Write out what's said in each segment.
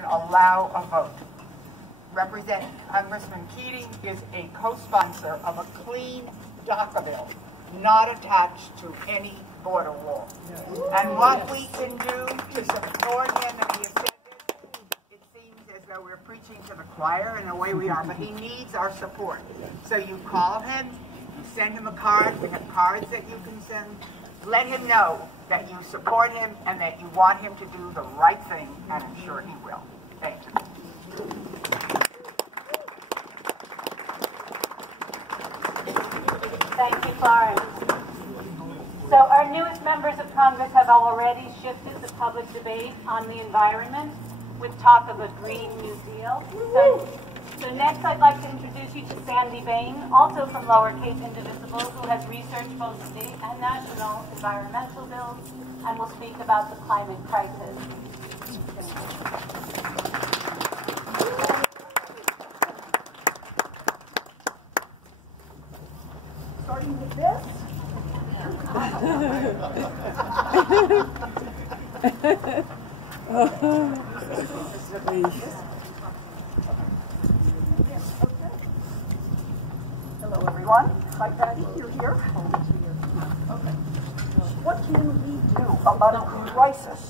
even allow a vote. Congressman Keating is a co-sponsor of a clean DACA bill, not attached to any border wall. And what we can do to support him, and he has said this, it seems as though we're preaching to the choir in a way we are, but he needs our support. So you call him, you send him a card, we have cards that you can send. Let him know that you support him and that you want him to do the right thing, and I'm sure he will. Thank you. Thank you, Florence. So our newest members of Congress have already shifted the public debate on the environment with talk of a Green New Deal. So next I'd like to introduce you to Sandy Bain, also from Lowercase Indivisible, who has researched both state and national environmental bills and will speak about the climate crisis. Starting with this. Hello, everyone. Hi, Patty. You're here. Okay. What can we do about a crisis?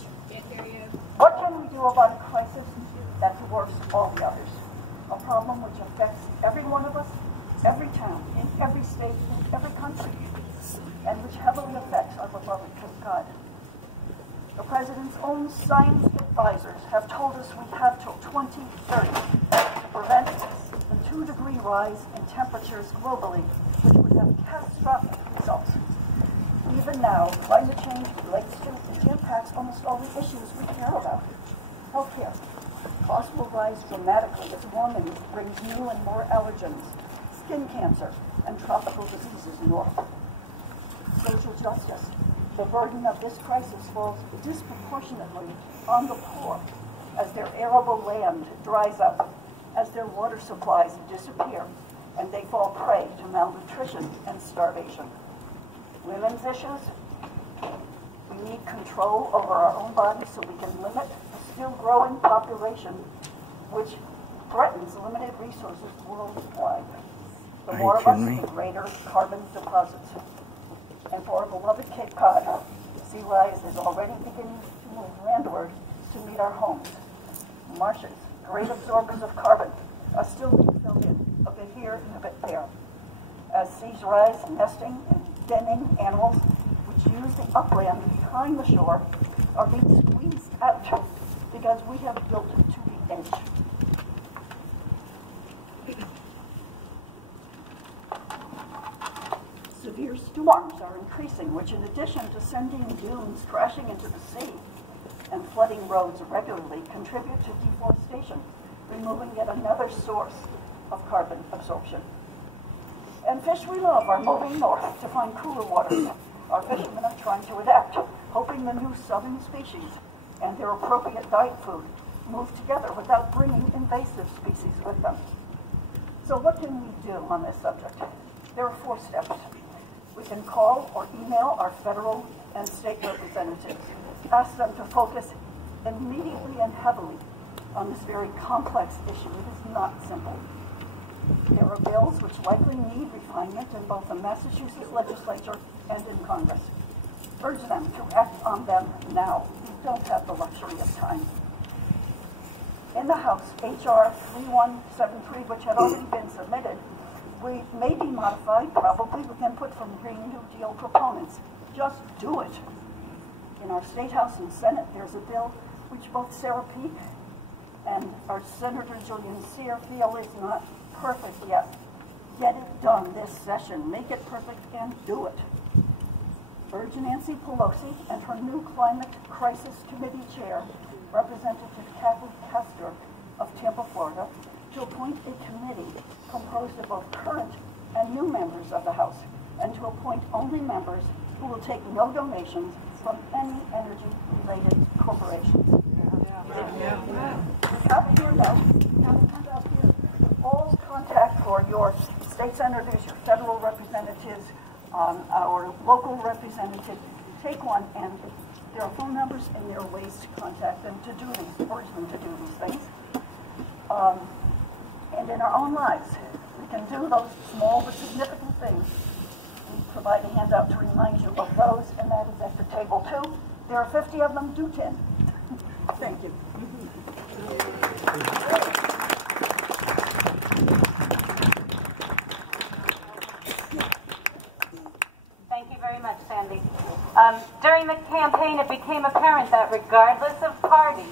What can we do about a crisis that dwarfs all the others? A problem which affects every one of us, every town, in every state, in every country, and which heavily affects our beloved Cape Cod. The President's own science advisors have told us we have till 2030 to prevent the 2-degree rise in temperatures globally, which would have catastrophic results. Even now, climate change relates to and impacts almost all the issues we care about. Healthcare. Costs will rise dramatically as warming brings new and more allergens, skin cancer, and tropical diseases north. Social justice. The burden of this crisis falls disproportionately on the poor as their arable land dries up, as their water supplies disappear, and they fall prey to malnutrition and starvation. Women's issues. We need control over our own bodies so we can limit the still growing population, which threatens limited resources worldwide. The more of us, the greater carbon deposits. And for our beloved Cape Cod, sea rise is already beginning to move landward to meet our homes. Marshes, great absorbers of carbon, are still being filled in, a bit here and a bit there. As seas rise, nesting and denning animals, which use the upland behind the shore, are being squeezed out because we have built to the edge. Severe storms are increasing, which in addition to sending dunes crashing into the sea and flooding roads regularly, contribute to deforestation, removing yet another source of carbon absorption. And fish we love are moving north to find cooler waters. Our fishermen are trying to adapt, hoping the new southern species and their appropriate diet food move together without bringing invasive species with them. So what can we do on this subject? There are 4 steps. We can call or email our federal and state representatives, ask them to focus immediately and heavily on this very complex issue. It is not simple. There are bills which likely need refinement in both the Massachusetts legislature and in Congress. Urge them to act on them now. We don't have the luxury of time. In the House, H.R. 3173, which had already been submitted, we may be modified, probably with input from Green New Deal proponents. Just do it. In our State House and Senate, there's a bill which both Sarah Peake and our Senator Julian Sear feel is not perfect yet. Get it done this session. Make it perfect and do it. Urge Nancy Pelosi and her new Climate Crisis Committee Chair, Representative Kathy Castor of Tampa, Florida, to appoint a committee composed of both current and new members of the House, and to appoint only members who will take no donations from any energy-related corporations. We have here now, all contact for your state senators, your federal representatives, our local representatives. Take one and There are phone numbers and there are ways to contact them to do these, urge them to do these things. And in our own lives, we can do those small but significant things. We provide a handout to remind you of those, and that is after table 2. There are 50 of them, do 10. Thank you. Thank you very much, Sandy. During the campaign, it became apparent that regardless of party,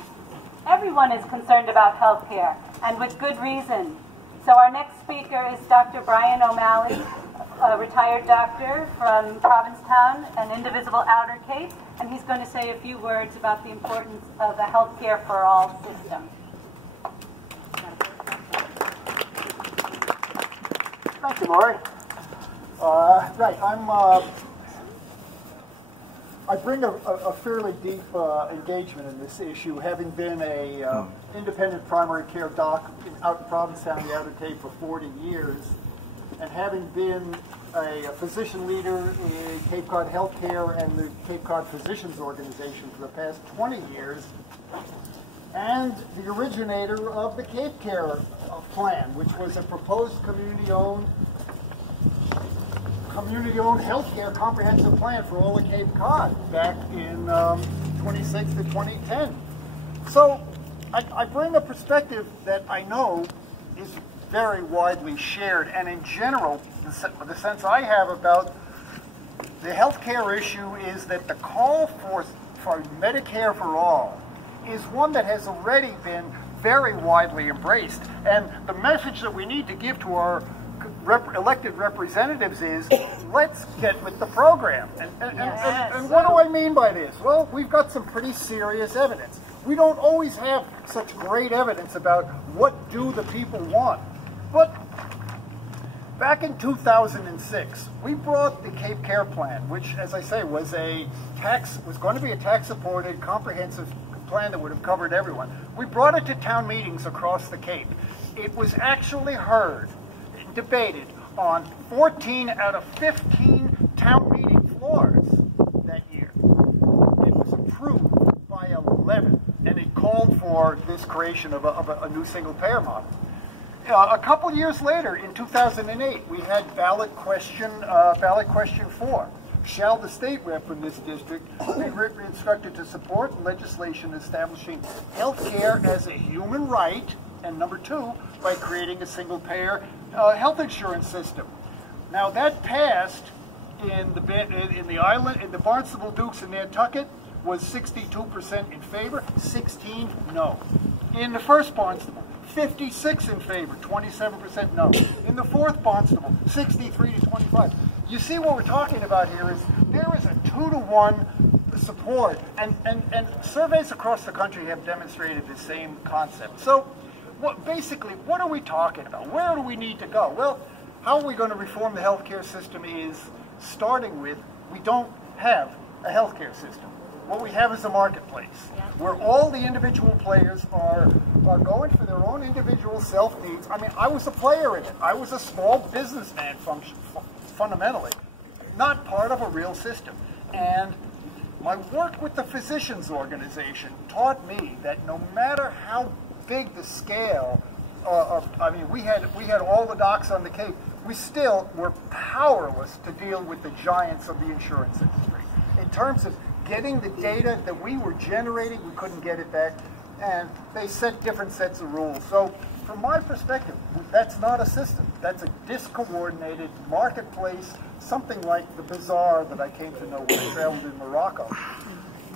everyone is concerned about health care, and with good reason. So our next speaker is Dr. Brian O'Malley, a retired doctor from Provincetown and Indivisible Outer Cape, and he's going to say a few words about the importance of a health care for all system. Thank you, Lori. I bring a fairly deep engagement in this issue, having been a independent primary care doc out in Provincetown, the Outer Cape, for 40 years, and having been a physician leader in Cape Cod Healthcare and the Cape Cod Physicians Organization for the past 20 years, and the originator of the Cape Care Plan, which was a proposed community-owned healthcare comprehensive plan for all of Cape Cod back in 2006 to 2010. So I bring a perspective that I know is very widely shared, and in general, the sense I have about the healthcare issue is that the call for Medicare for all is one that has already been very widely embraced, and the message that we need to give to our elected representatives is, let's get with the program. And what do I mean by this? Well, we've got some pretty serious evidence. We don't always have such great evidence about what do the people want. But back in 2006, we brought the Cape Care Plan, which, as I say, was going to be a tax-supported, comprehensive plan that would have covered everyone. We brought it to town meetings across the Cape. It was actually heard, debated on 14 out of 15 town meeting floors that year. It was approved by 11, and it called for this creation of a new single-payer model. A couple years later, in 2008, we had ballot question 4. Shall the state rep from this district be instructed to support legislation establishing health care as a human right, and number 2, by creating a single-payer health insurance system. Now that passed in the Barnstable Dukes in Nantucket was 62% in favor, 16 no. In the first Barnstable, 56 in favor, 27% no. In the fourth Barnstable, 63 to 25. You see what we're talking about here is there is a 2-to-1 support, and surveys across the country have demonstrated the same concept. So basically, what are we talking about? Where do we need to go? Well, how are we going to reform the healthcare system is starting with, we don't have a healthcare system. What we have is a marketplace where all the individual players are going for their own individual self-needs. I mean, I was a player in it. I was a small businessman fundamentally, not part of a real system. And my work with the Physicians Organization taught me that no matter how big the scale we had all the docs on the Cape, we still were powerless to deal with the giants of the insurance industry. In terms of getting the data that we were generating, we couldn't get it back, and they set different sets of rules. So from my perspective, that's not a system. That's a discoordinated marketplace, something like the bazaar that I came to know when I traveled in Morocco.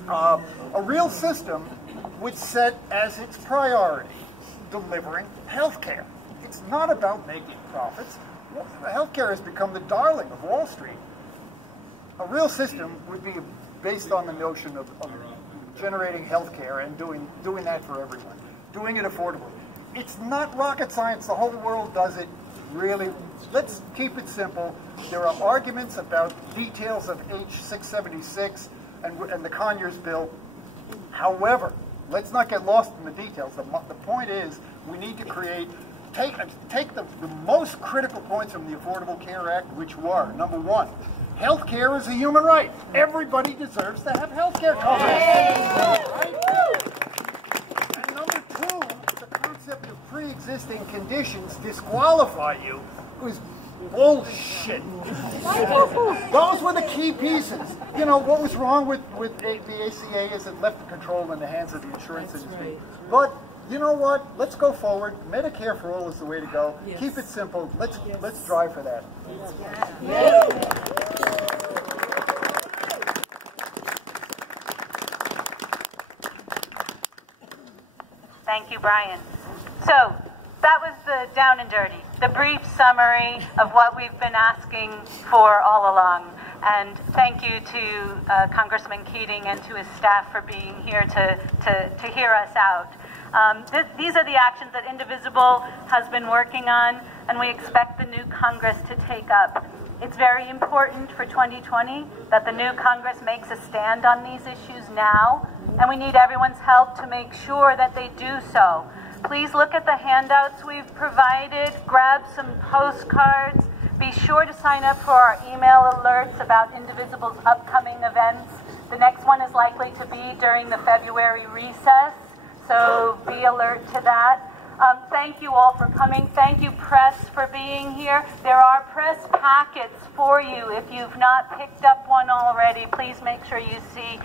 A real system would set as its priority delivering healthcare. It's not about making profits. Healthcare has become the darling of Wall Street. A real system would be based on the notion of generating healthcare and doing that for everyone, doing it affordably. It's not rocket science. The whole world does it. Really, let's keep it simple. There are arguments about details of H676 and the Conyers bill. However, let's not get lost in the details. The point is, we need to take the most critical points from the Affordable Care Act, which were, number 1, health care is a human right. Everybody deserves to have health care coverage. Right? And number two, the concept of pre-existing conditions disqualify you is bullshit. Those were the key pieces. You know, what was wrong with the ACA is it left the control in the hands of the insurance industry. But you know what? Let's go forward. Medicare for all is the way to go. Yes. Keep it simple. Let's drive for that. Thank you, Brian. So that was the down and dirty, the brief summary of what we've been asking for all along. And thank you to Congressman Keating and to his staff for being here to hear us out. These are the actions that Indivisible has been working on, and we expect the new Congress to take up. It's very important for 2020 that the new Congress makes a stand on these issues now, and we need everyone's help to make sure that they do so. Please look at the handouts we've provided, grab some postcards, be sure to sign up for our email alerts about Indivisible's upcoming events. The next one is likely to be during the February recess, so be alert to that. Thank you all for coming. Thank you, press, for being here. There are press packets for you. If you've not picked up one already, please make sure you see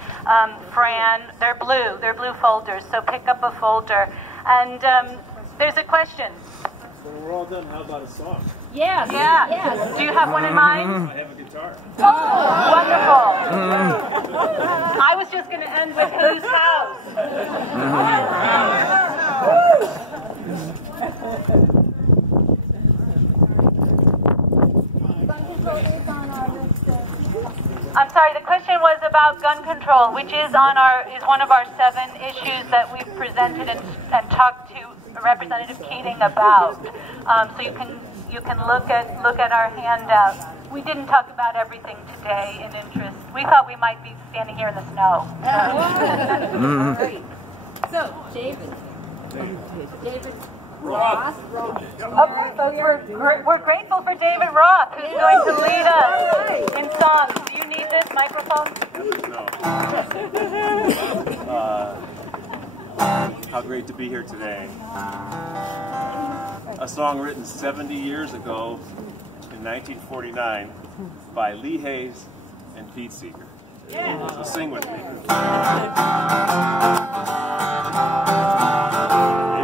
Fran. They're blue folders, so pick up a folder. And there's a question. When we're all done, how about a song? Yes. Yeah. Yes. Do you have one in mind? I have a guitar. Oh, wonderful. I was just going to end with Whose House? I'm sorry, the question was about gun control, which is one of our 7 issues that we've presented and talked to Representative Keating about. So you can look at our handout. We didn't talk about everything today in interest. We thought we might be standing here in the snow. Great. So, David Roth. Okay, folks, we're grateful for David Roth, who's going to lead us in song. Do you need this microphone? No. How great to be here today. A song written 70 years ago in 1949 by Lee Hayes and Pete Seeger. So sing with me.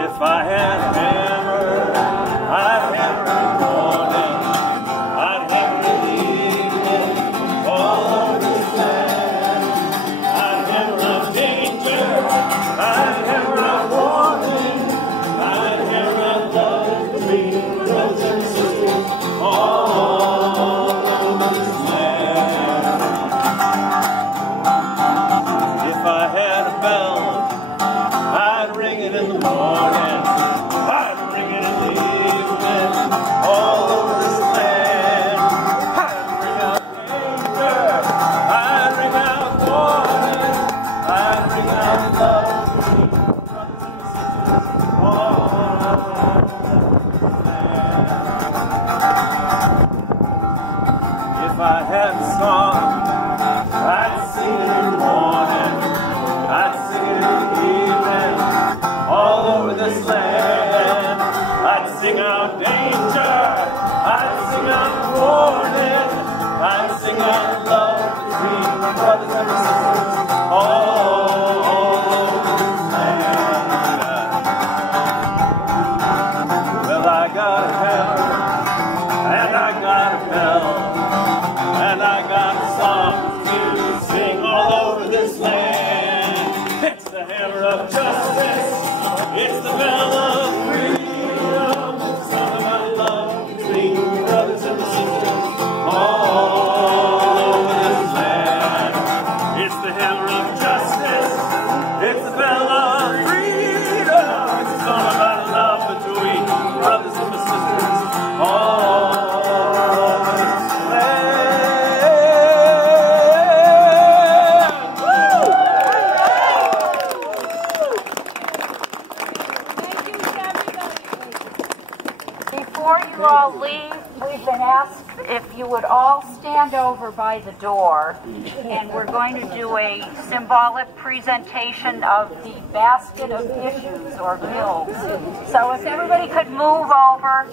If I had a hammer, I'd hammer in the morning, I'd hammer in the evening, all over this land. I'd hammer of danger, I'd hammer of warning, I'd hammer of love between brothers and sisters, all over this land. If I had a bell, I'd ring it in the morning, I'd ring it in the evening, all over this land. I'd ring out danger, I'd ring out warning, I'd ring out love between brothers and sisters, all over this land. If I had a song, I'd sing it in the morning, I'd sing it in the evening, all over this land. I'd sing out danger, I'd sing out warning, I'd sing out love between brothers and sisters, all over this land. Well, I got a hammer, and I got a bell, and I got a song to sing all over this land. It's the hammer of justice, it's the bell of freedom, it's song about love between brothers and sisters, all over this land. It's the hammer of justice, it's the bell of freedom, it's a song about love between brothers and sisters, all over this land. before you all leave, we've been asked if you would all stand over by the door, and we're going to do a symbolic presentation of the basket of issues or bills. So if everybody could move over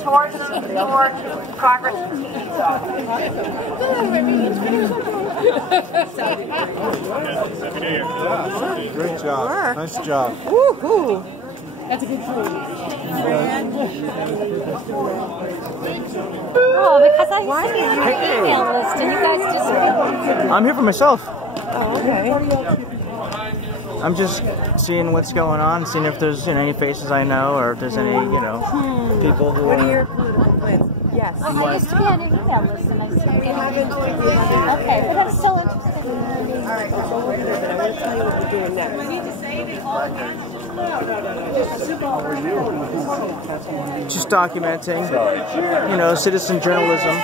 towards the door to Congressman Keating's office. Great job. Nice job. Woohoo! That's a good clue. Oh, because I see your email list and you guys just... I'm here for myself. Oh, okay. I'm just seeing what's going on, seeing if there's any faces I know, or if there's any people who. What are your political plans? Yes. I used to be on an email list and I started getting okay, but I'm still interested in all right, but I want to tell you what we're doing next. We need to save it all again. Just documenting, citizen journalism.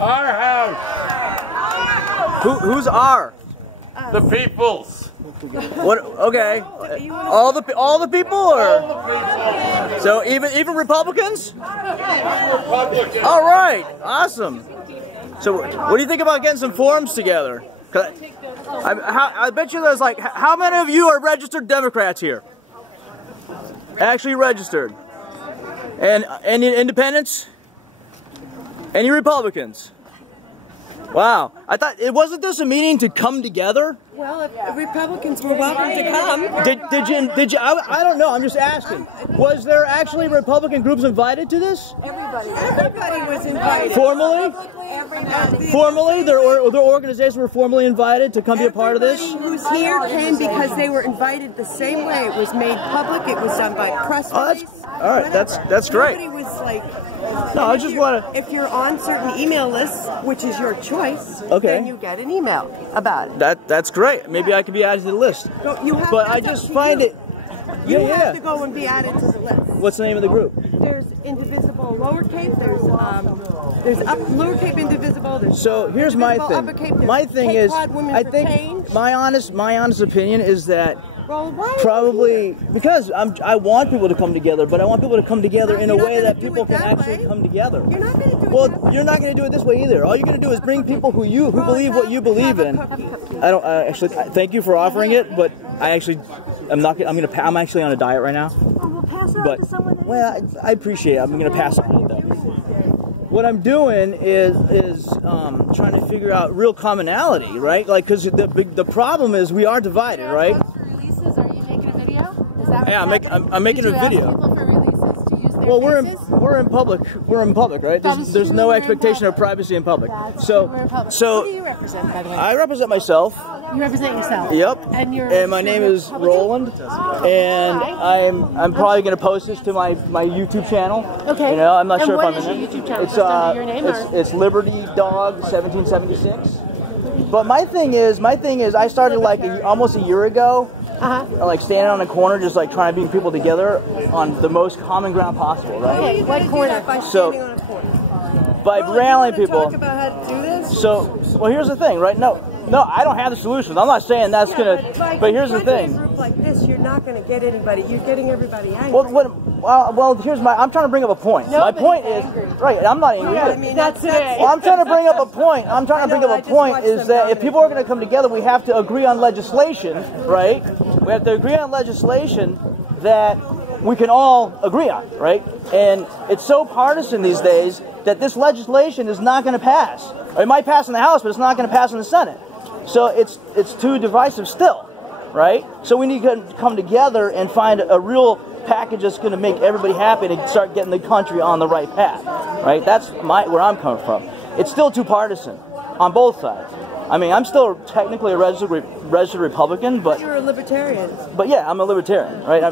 Our house. Who's our? The people's. What? Okay. All the people, or? All the people. So even Republicans? Republicans. All right. Awesome. So what do you think about getting some forms together? I bet you there's how many of you are registered Democrats here? Actually registered. And any independents? Any Republicans? Wow. I thought, wasn't this a meeting to come together? Well, if Republicans were welcome to come. Did you, I don't know, I'm just asking. Was there actually Republican groups invited to this? Everybody was invited. Formally? Formally? Their organizations were formally invited to come be a part of this? Everybody who's here came because they were invited the same way. It was made public, it was done by press release. All right, that's great. Nobody was like... No, I just want to... If you're on certain email lists, which is your choice, okay, then you get an email about it. That's great. Maybe I could be added to the list. No, you have, but I just find it... You have to go and be added to the list. What's the name of the group? There's indivisible lowercase, there's lowercase indivisible, there's so here's my thing. Uppercase, my thing is, I think my honest opinion is that probably because I want people to come together, but I want people to come together in a way that people can actually come together. You're not going to do it. Well, you're not going to do it this way either. All you're going to do is bring people who believe what you believe in. I don't actually. Thank you for offering it, but I'm actually on a diet right now. We'll pass it on to someone. Well, I appreciate it. I'm going to pass it on though. What I'm doing is trying to figure out real commonality, right? Because the problem is we are divided, right? Yeah, I'm making a video. Well, we're in public. We're in public, right? There's no expectation of privacy in public. So Who do you represent, by the way? I represent myself. You represent yourself. Yep. And my name is Roland, and I'm probably going to post this to my YouTube channel. Okay. I'm not sure if I'm in it. What is your YouTube channel? It's Just under your name, it's Liberty Dog 1776. But my thing is, I started almost a year ago. Standing on a corner, just trying to bring people together on the most common ground possible, right? Okay, what corner? By rallying people. Talk about how to do this? So, well, here's the thing, right? No, I don't have the solutions. I'm not saying that's gonna. But here's the thing. In a group like this, you're not going to get anybody. You're getting everybody angry. Well, here's I'm trying to bring up a point. My point is, right? I'm not angry. Yeah, I mean, that's it. Well, I'm trying to bring up a point. Is that if people are going to come together, we have to agree on legislation, right? We have to agree on legislation that we can all agree on, right? And it's so partisan these days that this legislation is not going to pass. It might pass in the House, but it's not going to pass in the Senate. So it's too divisive still, right? So we need to come together and find a real package that's going to make everybody happy and start getting the country on the right path, right? That's where I'm coming from. It's still too partisan on both sides. I mean, I'm still technically a registered Republican, but you're a libertarian. But yeah, I'm a libertarian, right?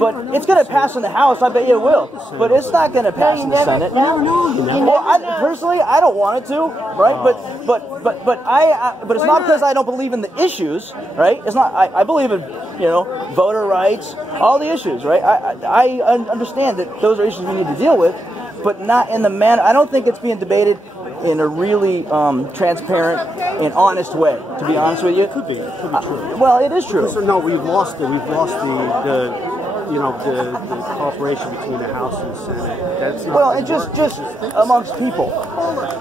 But it's going to pass in the House. I bet you it will. But it's not going to pass in the Senate. Personally, I don't want it to, right? But it's not because I don't believe in the issues, right? It's not. I believe in voter rights, all the issues, right? I understand that those are issues we need to deal with, but not in the manner. I don't think it's being debated in a really transparent and honest way. To be honest with you, It could be true. Well, it is true. No, we've lost the cooperation between the House and the Senate. That's not well, and just amongst people,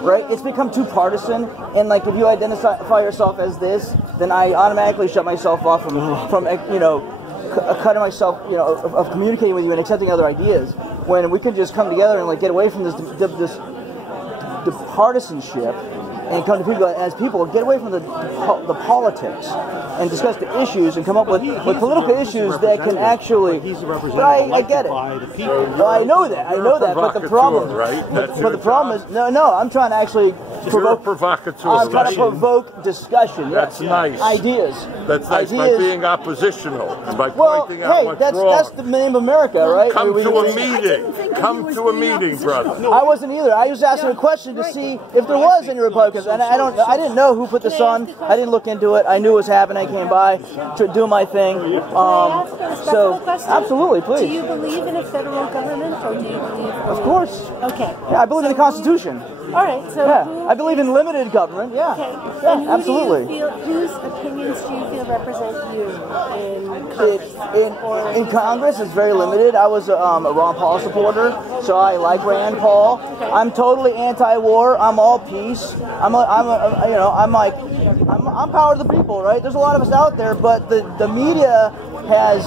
right? It's become too partisan, and like if you identify yourself as this, then I automatically shut myself off from cutting myself, of communicating with you and accepting other ideas. When we can just come together and like get away from this partisanship and come to people as people, get away from the politics and discuss the issues and come up with political issues that can actually. He's a representative. I get it. By the people. No, I know that. But the problem, right? But the problem is, no. I'm trying to actually provoke. I'm trying to provoke discussion. That's nice. Ideas. That's nice by being oppositional, by pointing out what's that's wrong. That's the name of America, right? Come to a meeting. Come to a meeting, brother. I wasn't either. I was asking a question to see if there was any Republicans, and I didn't know who put this on. I didn't look into it. I knew it was happening. I came by to do my thing. So absolutely, please. Do you believe in a federal government, or do you believe? Of course. Okay. Yeah, I believe in the Constitution. All right. So yeah, I believe in limited government. Yeah. Okay. Yeah, and absolutely. Whose opinions do you feel represent you in Congress? In Congress, it's very limited. I was a Ron Paul supporter, so I like Rand Paul. Okay. I'm totally anti-war. I'm all peace. I'm power to the people, right? There's a lot of us out there, but the media has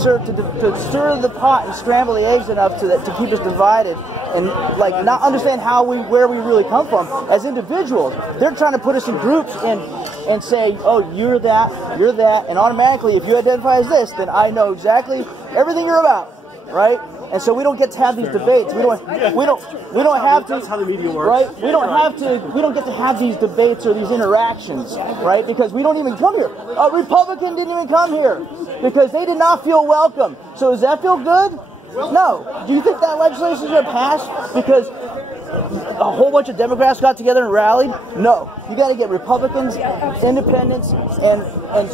served to stir the pot and scramble the eggs enough to keep us divided and like not understand where we really come from as individuals. They're trying to put us in groups and say, oh, you're that, and automatically if you identify as this, then I know exactly everything you're about, right? And so we don't get to have these debates. We don't have to. That's how the media works, right? We don't get to have these debates or these interactions, right? Because we don't even come here. A Republican didn't even come here because they did not feel welcome. So does that feel good? No. Do you think that legislation is going to pass because a whole bunch of Democrats got together and rallied? No. You got to get Republicans, independents, and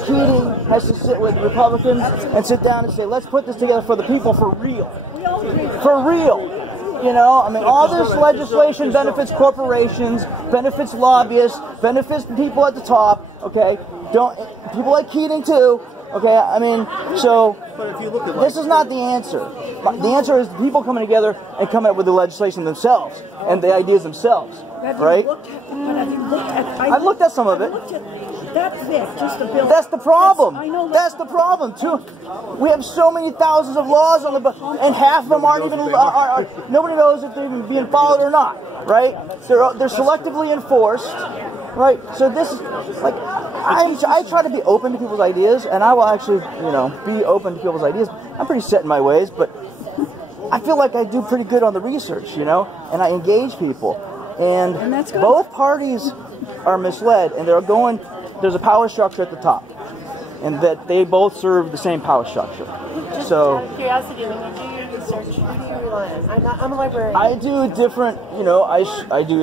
Keating has to sit with Republicans and sit down and say, let's put this together for the people for real. For real. All this legislation benefits corporations, benefits lobbyists, benefits people at the top, okay? People like Keating too, okay? So this is not the answer. The answer is people coming together and coming up with the legislation themselves and the ideas themselves, right? I've looked at some of it. That's it, just a bill. That's the problem. I know that's the problem too. We have so many thousands of laws on the book, and half of them aren't even. Nobody knows if they're even being followed or not. Right? They're selectively enforced. Right? So this is like I try to be open to people's ideas, and I will actually be open to people's ideas. I'm pretty set in my ways, but I feel like I do pretty good on the research, and I engage people, and that's good. Both parties are misled, and they're going. There's a power structure at the top, and that they both serve the same power structure. Just so, out of curiosity, when you do your research, who do you rely on? I'm a librarian. I do different, I do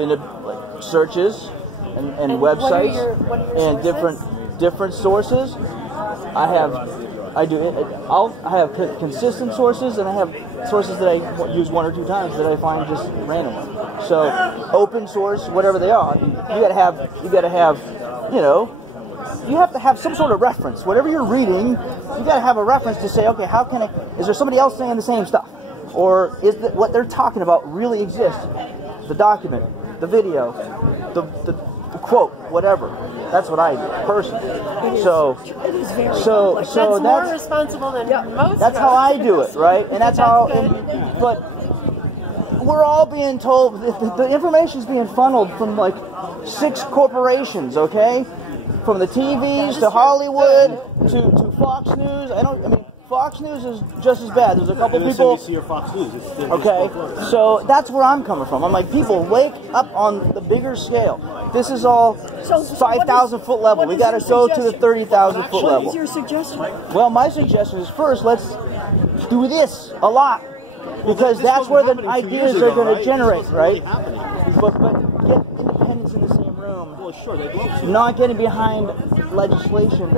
searches and websites what are your and sources? different sources. I have consistent sources, and I have sources that I use one or two times that I find just randomly. So open source, whatever they are, you have to have some sort of reference. Whatever you're reading, you got to have a reference to say, okay, is there somebody else saying the same stuff? Or is what they're talking about really exists? The document, the video, the quote, whatever. That's what I do, personally. So that's more responsible than most. That's how I do it, right? And that's how. But we're all being told the information is being funneled from like 6 corporations, okay? From the TVs to Hollywood to Fox News. Fox News is just as bad. There's a couple people. NBC or Fox News. Okay, so that's where I'm coming from. I'm like, people, wake up on the bigger scale. This is all 5,000 foot level. We got to go to the 30,000 foot level. What is your suggestion? Well, my suggestion is first, let's do this a lot. Because that's where the ideas are going to generate, right? But get independents in the same room. Well, sure, they'd love to. Not getting behind legislation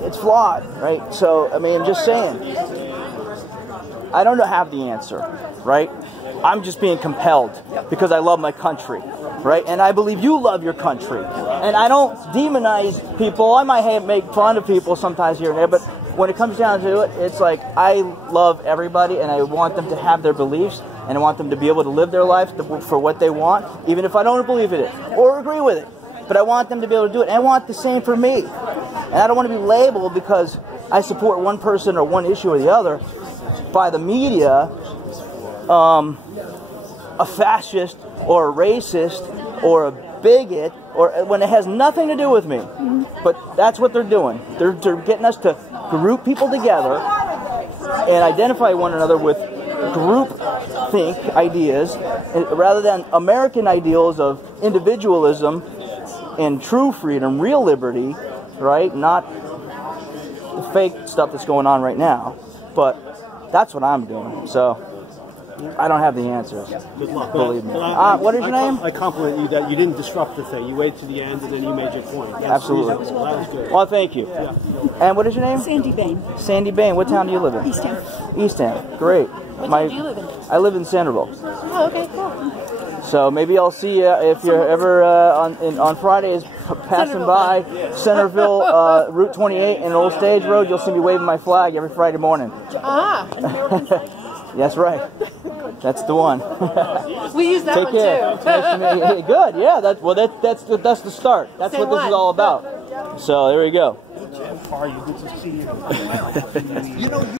it's flawed, right? So, I'm just saying. I don't have the answer, right? I'm just being compelled because I love my country, right? And I believe you love your country. And I don't demonize people. I might make fun of people sometimes here and there, but when it comes down to it, it's like I love everybody and I want them to have their beliefs and I want them to be able to live their life for what they want, even if I don't believe in it or agree with it. But I want them to be able to do it, and I want the same for me. And I don't want to be labeled because I support one person or one issue or the other by the media, a fascist or a racist or a bigot, or when it has nothing to do with me. But that's what they're doing. They're getting us to group people together and identify one another with group think ideas rather than American ideals of individualism and true freedom, real liberty, right? Not the fake stuff that's going on right now. But that's what I'm doing. So I don't have the answers. Good luck. Believe me. What is your name? I compliment you that you didn't disrupt the thing. You waited to the end and then you made your point. Absolutely. That was good. Well, thank you. Yeah. And what is your name? Sandy Bain. Sandy Bain. What town do you live in? Eastham. Eastham. Great. What town do you live in? I live in Centerville. Oh, okay, cool. So maybe I'll see you if you're ever on Fridays passing by Centerville, Route 28 and Old Stage Road. You'll see me waving my flag every Friday morning. An American flag. That's right. That's the one. We use that Take one care. too. Nice to meet you. Hey, good. Yeah. That's the start. That's Same what this is all about. So there we go. How are you? Good to see you.